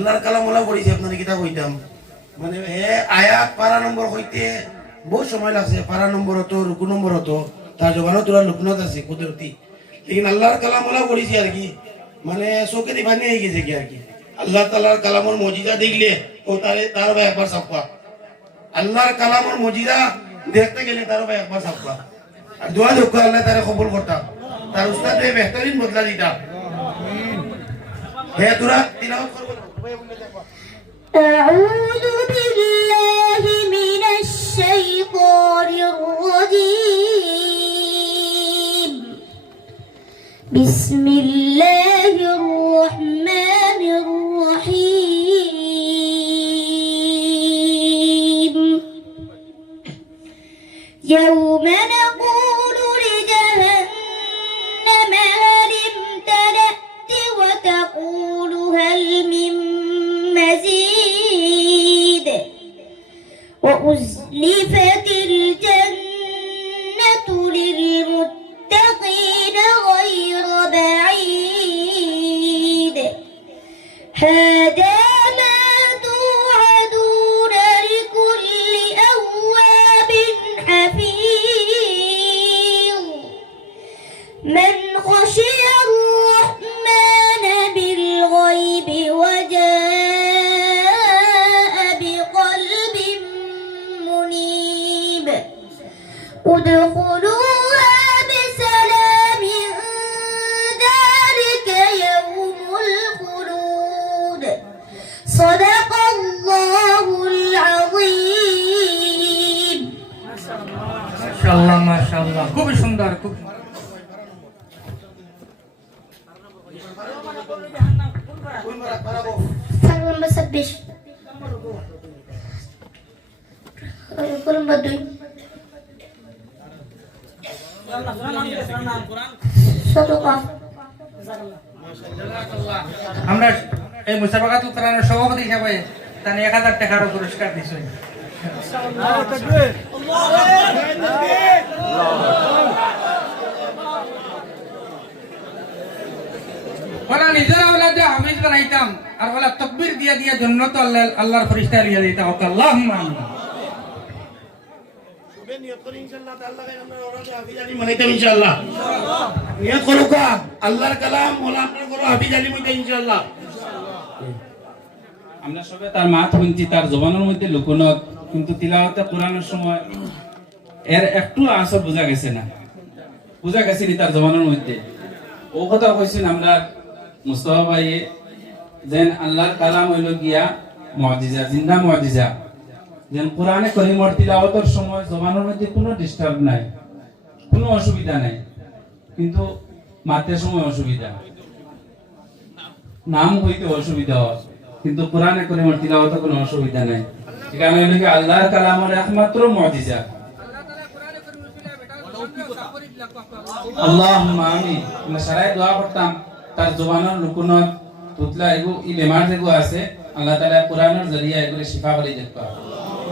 আল্লাহর কালাম ওলা পড়েছি আপনার কিতা কইতাম মানে হে আয়াত পারা নম্বর হইতে বহু সময় লাগছে, পারা নম্বর হতো, রুকু নম্বর হতো, তার জবানও তোরা লুকনত আছে, কুদরতি। লেকিন আল্লাহর কালাম ওলা পড়েছি আর কি মানে চোখে দিবানি হয়ে গেছে কি আর কি। আল্লাহ তালার কালামর মজিদা দেখলে ও তারে, তার ভাই একবার সাপ্পা আল্লাহর কালামর মজিদা দেখতে গেলে তার ভাই একবার সাপ্পা আর দোয়া দুঃখ আল্লাহ তারে কবুল করতাম তার উস্তাদে বেহতরিন বদলা দিতাম হে তোরা তিলাওয়াত করব। أعوذ بالله من الشيطان الرجيم. بسم الله الرحمن الرحيم. يوم وأزلفت الجنة للمتقين غير بعيد. ادخلوها بسلام ذلك يوم الخلود صدق الله العظيم মাশাআল্লাহ মাশাআল্লাহ খুবই সুন্দর খুব Sang nombor sebelas. Rukun nombor dua. Satu kaf. আমরা এই মুসাফাকাত উত্তরানোর সভাপতি হিসাবে তার এক হাজার টাকারও পুরস্কার দিচ্ছি ওরা বানাইতাম, আর বলে, তকবির দিয়া দিয়া জন্য তো আল্লাহ আল্লাহর ফরিস্তা লিয়া দিতাম। আল্লাহ আল্লাহ আমরা সবে তার মাত শুনছি, তার মধ্যে কিন্তু সময় এর একটু আসর বোঝা গেছে না। বোঝা গেছে নি তার জবানের মধ্যে। ও কথা কইছেন আমরা, মুস্তফা ভাইয়ে, যেন আল্লাহর কালাম হইল গিয়া মুআজিজা, জিন্দা মুআজিজা। যেন কোরআনে করিমর তিলাওয়াতের সময় জবানের মধ্যে কোনো ডিস্টার্ব নাই, কোনো অসুবিধা নাই, কিন্তু মাতের সময় অসুবিধা। নাম হইতে অসুবিধা হয় কিন্তু কোরআনে করিমের তিলাওয়াতে কোনো অসুবিধা নাই। এখানে আল্লাহর কালামের একমাত্র সারাই দোয়া করতাম, তার জবানের লুকুনত এগু ই বেমার যেগু আছে, আল্লাহ তাআলা কোরআনের জরিয়া এগুলো শিফা করে। পারে